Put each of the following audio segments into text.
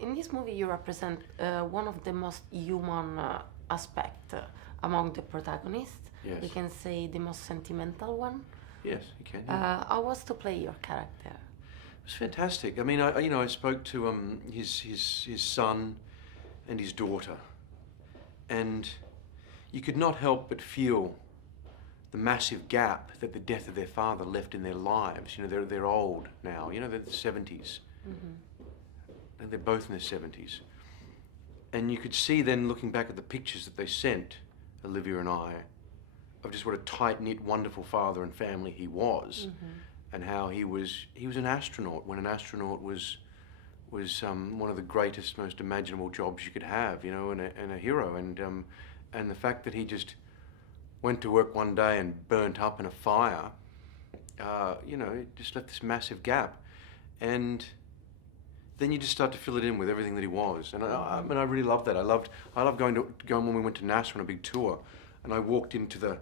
in this movie you represent one of the most human aspect among the protagonists. Yes. You can say the most sentimental one. Yes, you can. Yeah. How was to play your character? It was fantastic. I mean, I spoke to his son and his daughter, and you could not help but feel the massive gap that the death of their father left in their lives. You know, they're old now. You know, they're the 70s, and they're both in their 70s. And you could see then, looking back at the pictures that they sent, Olivia and I, of just what a tight-knit, wonderful father and family he was, and how he was an astronaut when an astronaut was one of the greatest, most imaginable jobs you could have, you know, and a hero. And the fact that he just went to work one day and burnt up in a fire, you know, it just left this massive gap. And then you just start to fill it in with everything that he was. And I mean, I really loved that. I loved going when we went to NASA on a big tour, and I walked into the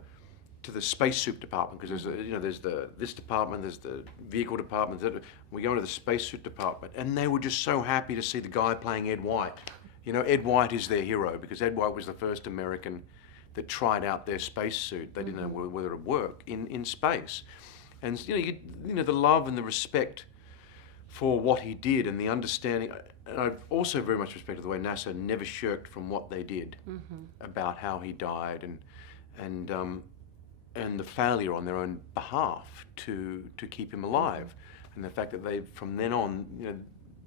spacesuit department, because there's this department, there's the vehicle department. We go into the spacesuit department, and they were just so happy to see the guy playing Ed White. You know, Ed White is their hero, because Ed White was the first American that tried out their spacesuit. They didn't know whether it would work in space. And you know the love and the respect for what he did, and the understanding. And I also very much respected the way NASA never shirked from what they did about how he died, and the failure on their own behalf to keep him alive, and the fact that they, from then on, you know,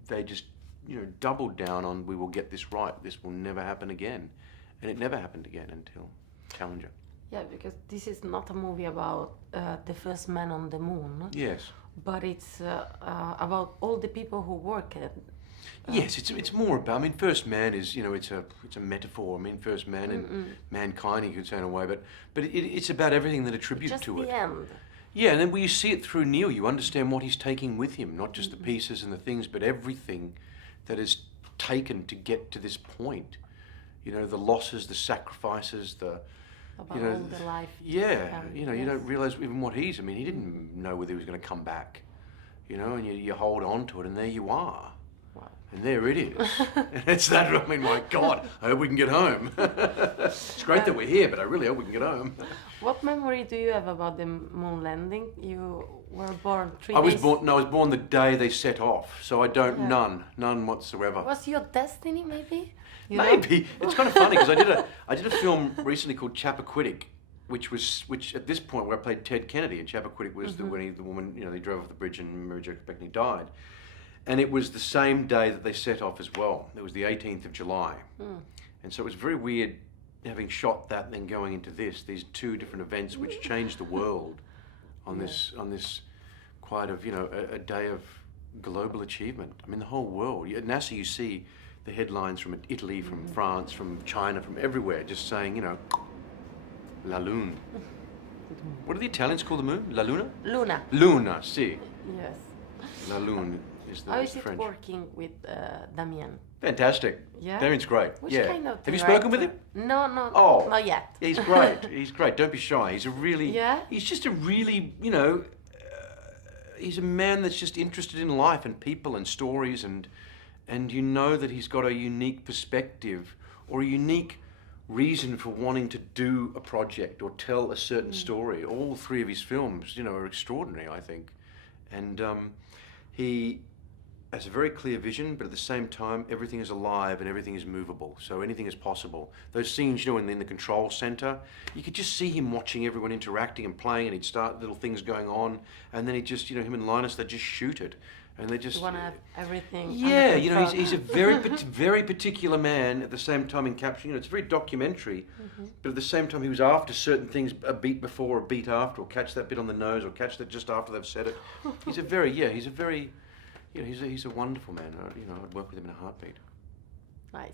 they just, you know, doubled down on, we will get this right. This will never happen again, and it never happened again until Challenger. Yeah, because this is not a movie about the first man on the moon. Yes. But it's about all the people who work at. Yes, it's more about. I mean, First Man is, you know, it's a metaphor. I mean, First Man and mankind, you could say in a way, but it's about everything that attributes just to the it. end. Yeah, and then when you see it through Neil, you understand what he's taking with him, not just the pieces and the things, but everything that is taken to get to this point. You know, the losses, the sacrifices, About you know, all the life. yeah, you know, you don't realize even what I mean, he didn't know whether he was going to come back, you know, and you hold on to it, and there you are. Wow. And there it is. And it's that, I mean, my God, I hope we can get home. It's great that we're here, but I really hope we can get home. What memory do you have about the moon landing? You were born 3 I was days... born the day they set off, so I don't, none whatsoever. Was your destiny, maybe? You Maybe. know? It's kind of funny, because I did a film recently called Chappaquiddick, which at this point, where I played Ted Kennedy, and Chappaquiddick was the woman, you know, they drove off the bridge and Mary Jo Kopechne died. And it was the same day that they set off as well. It was the 18th of July. And so it was very weird having shot that and then going into these two different events which changed the world on this quite of, you know, a day of global achievement. I mean, the whole world. At NASA you see the headlines from Italy, from France, from China, from everywhere, just saying, you know, La Lune. What do the Italians call the moon? La Luna? Luna. Luna, si. Yes. La Lune is the How is it French. working with Damien? Fantastic. Yeah? Damien's great. Which yeah. kind of Have you spoken with him? No, Oh. not yet. Yeah, he's great. He's great. Don't be shy. He's a really... Yeah? He's just a really, you know... he's a man that's just interested in life and people and stories, and you know that he's got a unique perspective or a unique reason for wanting to do a project or tell a certain story. All three of his films, you know, are extraordinary, I think. And he has a very clear vision, but at the same time, everything is alive and everything is movable. So anything is possible. Those scenes, you know, in the control center, you could just see him watching everyone interacting and playing, and he'd start little things going on, and then he'd just, you know, him and Linus, they'd just shoot it. And they just... You want to have everything Yeah, under you know, control. he's a very, very particular man, at the same time in capturing, you know, it's very documentary, but at the same time he was after certain things a beat before, a beat after, or catch that bit on the nose, or catch that just after they've said it. He's a very, you know, he's a wonderful man. You know, I'd work with him in a heartbeat. Nice.